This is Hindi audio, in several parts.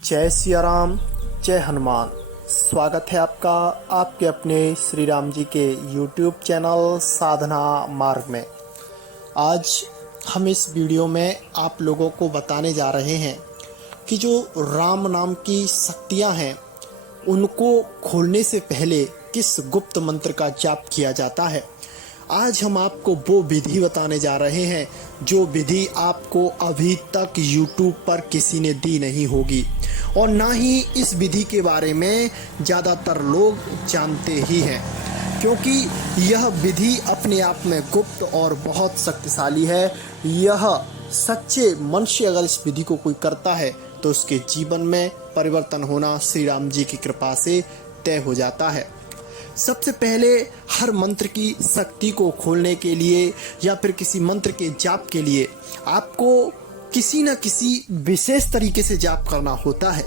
जय सिया राम, जय हनुमान। स्वागत है आपका आपके अपने श्री राम जी के YouTube चैनल साधना मार्ग में। आज हम इस वीडियो में आप लोगों को बताने जा रहे हैं कि जो राम नाम की शक्तियां हैं उनको खोलने से पहले किस गुप्त मंत्र का जाप किया जाता है। आज हम आपको वो विधि बताने जा रहे हैं जो विधि आपको अभी तक YouTube पर किसी ने दी नहीं होगी और ना ही इस विधि के बारे में ज़्यादातर लोग जानते ही हैं, क्योंकि यह विधि अपने आप में गुप्त और बहुत शक्तिशाली है। यह सच्चे मन से अगर इस विधि को कोई करता है तो उसके जीवन में परिवर्तन होना श्री राम जी की कृपा से तय हो जाता है। सबसे पहले हर मंत्र की शक्ति को खोलने के लिए या फिर किसी मंत्र के जाप के लिए आपको किसी न किसी विशेष तरीके से जाप करना होता है।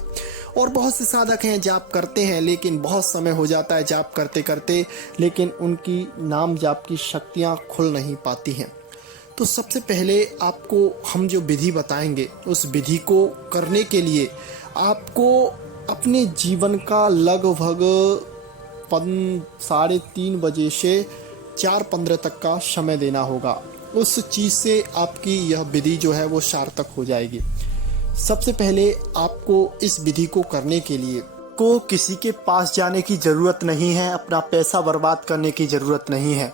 और बहुत से साधक हैं जाप करते हैं लेकिन बहुत समय हो जाता है जाप करते करते, लेकिन उनकी नाम जाप की शक्तियां खुल नहीं पाती हैं। तो सबसे पहले आपको हम जो विधि बताएंगे उस विधि को करने के लिए आपको अपने जीवन का लगभग 3:30 बजे से 4:15 तक का समय देना होगा। उस चीज़ से आपकी यह विधि जो है वो सार्थक हो जाएगी। सबसे पहले आपको इस विधि को करने के लिए को किसी के पास जाने की ज़रूरत नहीं है, अपना पैसा बर्बाद करने की ज़रूरत नहीं है।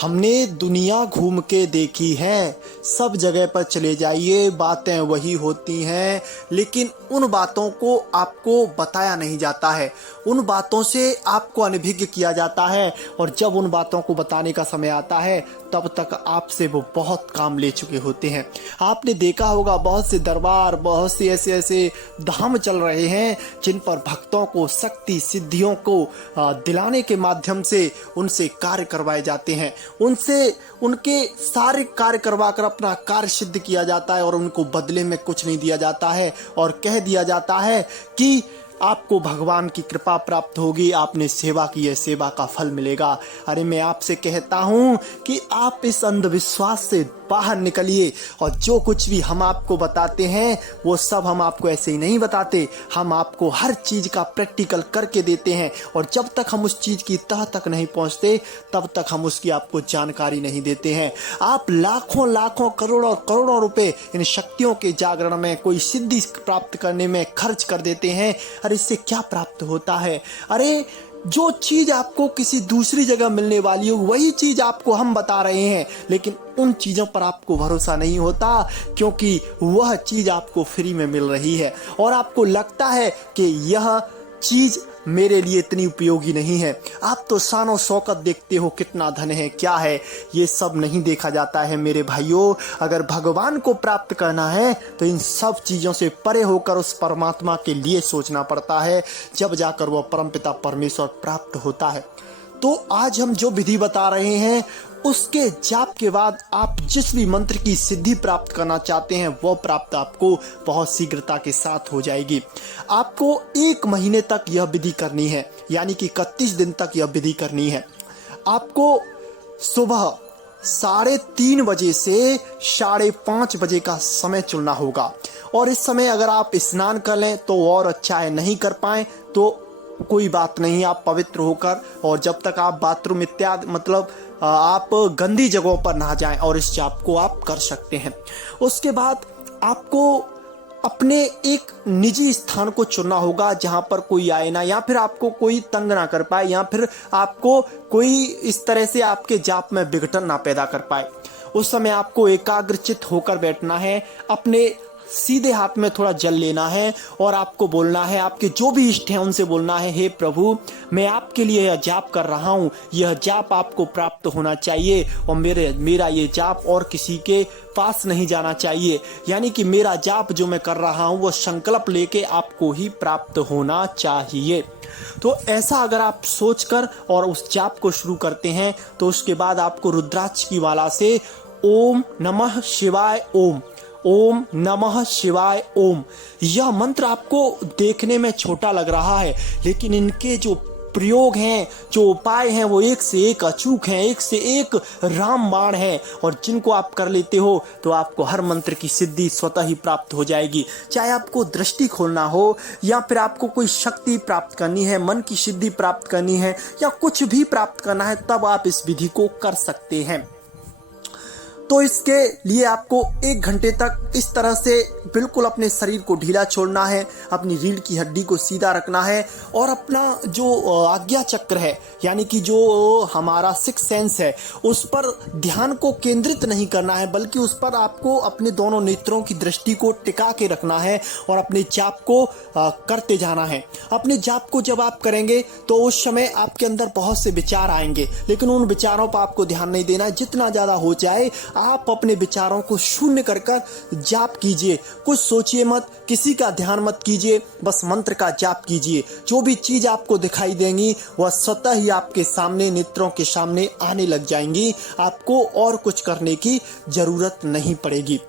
हमने दुनिया घूम के देखी है, सब जगह पर चले जाइए बातें वही होती हैं, लेकिन उन बातों को आपको बताया नहीं जाता है, उन बातों से आपको अनभिज्ञ किया जाता है। और जब उन बातों को बताने का समय आता है तब तक आपसे वो बहुत काम ले चुके होते हैं। आपने देखा होगा बहुत से दरबार, बहुत से ऐसे धाम चल रहे हैं जिन पर भक्तों को शक्ति सिद्धियों को दिलाने के माध्यम से उनसे कार्य करवाए जाते हैं, उनसे उनके सारे कार्य करवा कर अपना कार्य सिद्ध किया जाता है और उनको बदले में कुछ नहीं दिया जाता है और कह दिया जाता है कि आपको भगवान की कृपा प्राप्त होगी, आपने सेवा की है, सेवा का फल मिलेगा। अरे मैं आपसे कहता हूँ कि आप इस अंधविश्वास से बाहर निकलिए और जो कुछ भी हम आपको बताते हैं वो सब हम आपको ऐसे ही नहीं बताते, हम आपको हर चीज़ का प्रैक्टिकल करके देते हैं। और जब तक हम उस चीज़ की तह तक नहीं पहुँचते तब तक हम उसकी आपको जानकारी नहीं देते हैं। आप लाखों लाखों करोड़ों करोड़ों रुपए इन शक्तियों के जागरण में, कोई सिद्धि प्राप्त करने में खर्च कर देते हैं। अरे इससे क्या प्राप्त होता है? अरे जो चीज आपको किसी दूसरी जगह मिलने वाली हो वही चीज आपको हम बता रहे हैं, लेकिन उन चीजों पर आपको भरोसा नहीं होता क्योंकि वह चीज आपको फ्री में मिल रही है और आपको लगता है कि यह चीज मेरे लिए इतनी उपयोगी नहीं है। आप तो शानो शौकत देखते हो, कितना धन है, क्या है, ये सब नहीं देखा जाता है मेरे भाइयों। अगर भगवान को प्राप्त करना है तो इन सब चीज़ों से परे होकर उस परमात्मा के लिए सोचना पड़ता है, जब जाकर वह परमपिता परमेश्वर प्राप्त होता है। तो आज हम जो विधि बता रहे हैं उसके जाप के बाद आप जिस भी मंत्र की सिद्धि प्राप्त करना चाहते हैं वह प्राप्त आपको बहुत शीघ्रता के साथ हो जाएगी। आपको 1 महीने तक यह विधि करनी है, यानी कि 31 दिन तक यह विधि करनी है। आपको सुबह 3:30 बजे से 5:30 बजे का समय चुनना होगा और इस समय अगर आप स्नान कर लें तो और अच्छा है, नहीं कर पाए तो कोई बात नहीं, आप पवित्र होकर और जब तक आप बाथरूम इत्यादि मतलब आप गंदी जगहों पर ना जाएं और इस जाप को आप कर सकते हैं। उसके बाद आपको अपने एक निजी स्थान को चुनना होगा जहां पर कोई आए ना, या फिर आपको कोई तंग ना कर पाए, या फिर आपको कोई इस तरह से आपके जाप में विघटन ना पैदा कर पाए। उस समय आपको एकाग्रचित होकर बैठना है, अपने सीधे हाथ में थोड़ा जल लेना है और आपको बोलना है, आपके जो भी इष्ट हैं उनसे बोलना है, हे प्रभु मैं आपके लिए यह जाप कर रहा हूँ, यह जाप आपको प्राप्त होना चाहिए और मेरा ये जाप और किसी के पास नहीं जाना चाहिए, यानी कि मेरा जाप जो मैं कर रहा हूँ वो संकल्प लेके आपको ही प्राप्त होना चाहिए। तो ऐसा अगर आप सोचकर और उस जाप को शुरू करते हैं तो उसके बाद आपको रुद्राक्ष की माला से ओम नमः शिवाय ओम, ओम नमः शिवाय ओम, यह मंत्र आपको देखने में छोटा लग रहा है लेकिन इनके जो प्रयोग हैं, जो उपाय हैं, वो एक से एक अचूक हैं, एक से एक रामबाण हैं, और जिनको आप कर लेते हो तो आपको हर मंत्र की सिद्धि स्वतः ही प्राप्त हो जाएगी। चाहे आपको दृष्टि खोलना हो, या फिर आपको कोई शक्ति प्राप्त करनी है, मन की सिद्धि प्राप्त करनी है, या कुछ भी प्राप्त करना है, तब आप इस विधि को कर सकते हैं। तो इसके लिए आपको 1 घंटे तक इस तरह से बिल्कुल अपने शरीर को ढीला छोड़ना है, अपनी रीढ़ की हड्डी को सीधा रखना है, और अपना जो आज्ञा चक्र है, यानी कि जो हमारा 6 सेंस है, उस पर ध्यान को केंद्रित नहीं करना है, बल्कि उस पर आपको अपने दोनों नेत्रों की दृष्टि को टिका के रखना है और अपने जाप को करते जाना है। अपने जाप को जब आप करेंगे तो उस समय आपके अंदर बहुत से विचार आएंगे, लेकिन उन विचारों पर आपको ध्यान नहीं देना। जितना ज़्यादा हो जाए आप अपने विचारों को शून्य कर जाप कीजिए। कुछ सोचिए मत, किसी का ध्यान मत कीजिए, बस मंत्र का जाप कीजिए। जो भी चीज आपको दिखाई देंगी वह स्वतः ही आपके सामने, नेत्रों के सामने आने लग जाएंगी। आपको और कुछ करने की जरूरत नहीं पड़ेगी।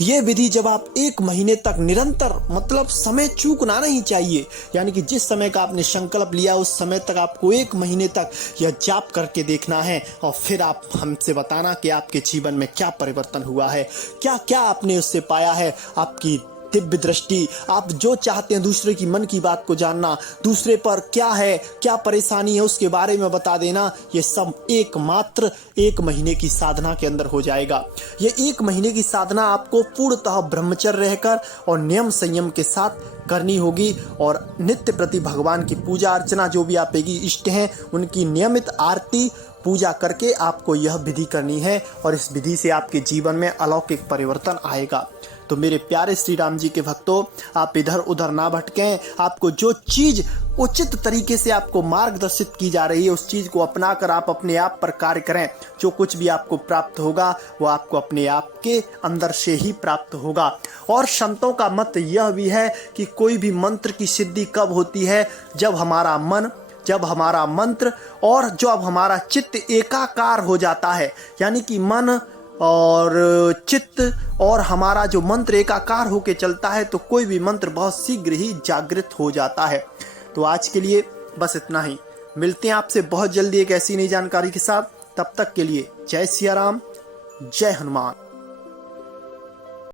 ये विधि जब आप 1 महीने तक निरंतर, मतलब समय चूकना नहीं चाहिए, यानी कि जिस समय का आपने संकल्प लिया उस समय तक आपको 1 महीने तक यह जाप करके देखना है, और फिर आप हमसे बताना कि आपके जीवन में क्या परिवर्तन हुआ है, क्या क्या आपने उससे पाया है। आपकी दिव्य दृष्टि, आप जो चाहते हैं, दूसरे की मन की बात को जानना, दूसरे पर क्या है, क्या परेशानी है, उसके बारे में बता देना, ये सब एकमात्र 1 महीने की साधना के अंदर हो जाएगा। ये 1 महीने की साधना आपको पूर्णतः ब्रह्मचर्य रहकर और नियम संयम के साथ करनी होगी, और नित्य प्रति भगवान की पूजा अर्चना, जो भी आपके इष्ट हैं उनकी नियमित आरती पूजा करके आपको यह विधि करनी है, और इस विधि से आपके जीवन में अलौकिक परिवर्तन आएगा। तो मेरे प्यारे श्री राम जी के भक्तों, आप इधर उधर ना भटकें। आपको जो चीज उचित तरीके से आपको मार्गदर्शित की जा रही है, उस चीज को अपनाकर आप अपने आप पर कार्य करें। जो कुछ भी आपको प्राप्त होगा वो आपको अपने आप के अंदर से ही प्राप्त होगा। और संतों का मत यह भी है कि कोई भी मंत्र की सिद्धि कब होती है, जब हमारा मन, जब हमारा मंत्र और जब हमारा चित्त एकाकार हो जाता है, यानी कि मन और चित्त और हमारा जो मंत्र एकाकार होके चलता है, तो कोई भी मंत्र बहुत शीघ्र ही जागृत हो जाता है। तो आज के लिए बस इतना ही। मिलते हैं आपसे बहुत जल्दी एक ऐसी नई जानकारी के साथ। तब तक के लिए जय सिया राम, जय हनुमान।